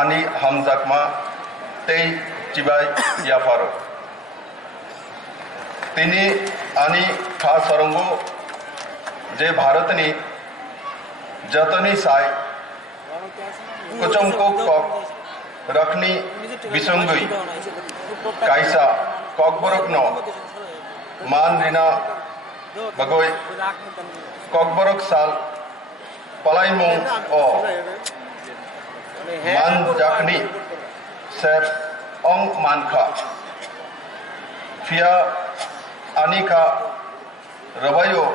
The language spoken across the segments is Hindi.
ani hamzakma tei cibai yafaro tini ani khas sarongo je bharatni jatani sai kuchomko kok rakni bisongui kaisa kokborokno man rina bagoi kokborok sal palaimong o man jakni sep ong mankha fia anika rabayo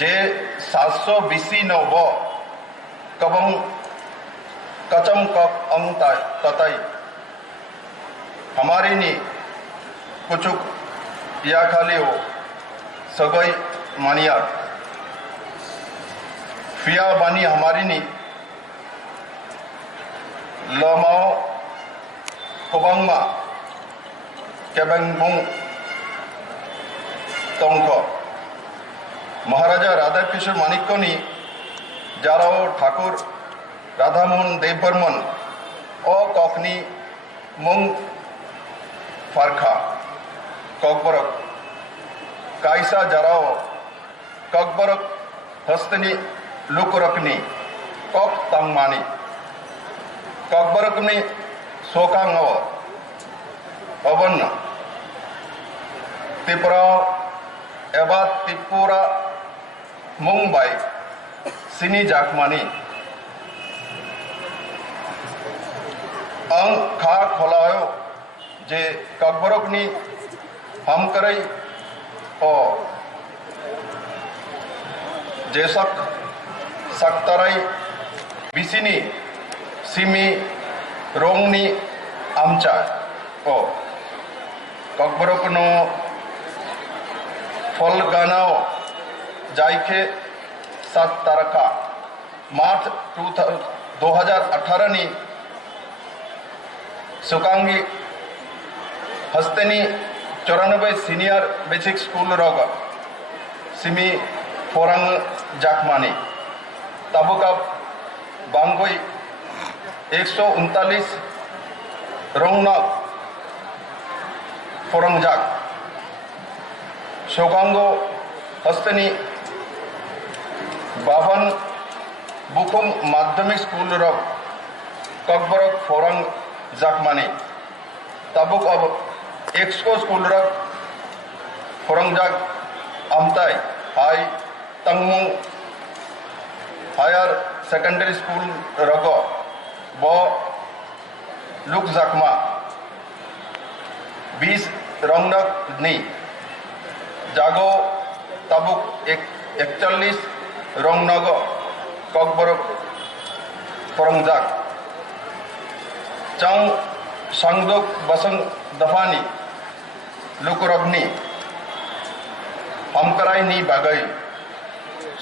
जे 700 BC नवो कबंग कचम कक अंग तताई हमारी नी कुचुक या खाली हो सगई मानिया फिया बानी हमारी नी लमाओ कबंग मा केबंग बुंग तोंको महाराजा राधा किशोर मानिक्यनी जाराओ ठाकुर राधामोहन देवबर्मन ओ कॉकनी मुंग फारखा कॉकबरक कायसा जाराओ कॉकबरक हस्तनी लुकरकनी कॉक तंगमानी कॉकबरकनी सोकांग अवन त्रिपुरा एबा त्रिपुरा मुंबई सिनी जाकमानी अंग खा खोलायो जे ककबरकनी हम करई ओ जे सकतराई बिसिनी सिमी रोंगनी आमचा ओ ककबरकनो फल गानाओ जायके 7 तारका मार्च 2018 नी सुकांगी हस्तेनी 94 सीनियर बेसिक स्कूल रोग सिमी फोरंग जाकमानी तबुका बांगोई 139 रोंगना फोरंग जाक शोकांगो हस्तनी 52 बुकुम माध्यमिक स्कूल रोग ककबरक फोरंग जाकमानी तबुक अब एक्सको स्कूल रोग फोरंग जाक अमताई हाई तंगमुंग हायर सेकेंडरी स्कूल रोगो बो लुक जाकमा 20 रोंगनक नी जागो तबुक 41 रोंगनगो ककबरक फोरंगजाक चंग संगदुक बसंग दफानी लुकुरगनी हमकराई नी बागई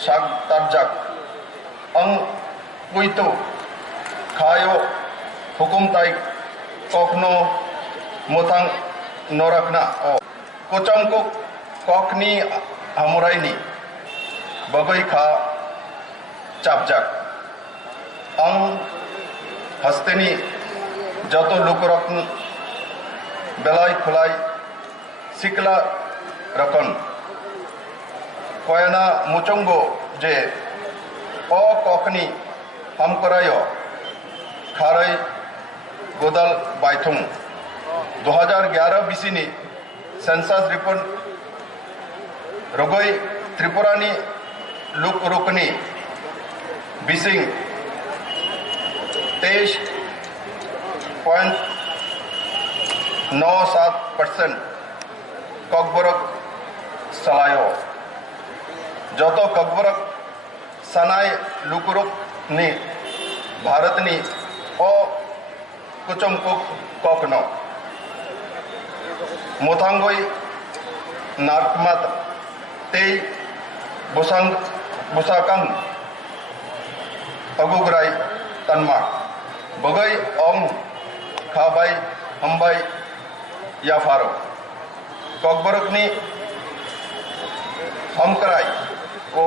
शाक तबजाक अंग पुइतो खायो हुकुम ताई कोकनो मोथंग नोरकना ओ कोचम को कॉकनी हमराइनी बगई खा चापजाक अंग हस्तेनी जतो लुकरक बेलाई खुलाई सिकला रकन कोयना मुचंगो जे ओ कॉकनी हम करायो खारई गोदल बाइथुंग 2011 बीसीनी सेंसस रिपोर्ट रोगोई त्रिपुरानी लुक रुकनी बिसिंग 23.97% ककबरक सलायो जतो ककबरक सनाय लुकुरुक नी भारतनी ओ कुचम कोकनो मोथांगोई नार्कमत ते बुसंग बुसाकंग अगुगराई तन्मा बगई ओंग खाबाई हमबाई याफारो ककबरकनी हमकराई ओ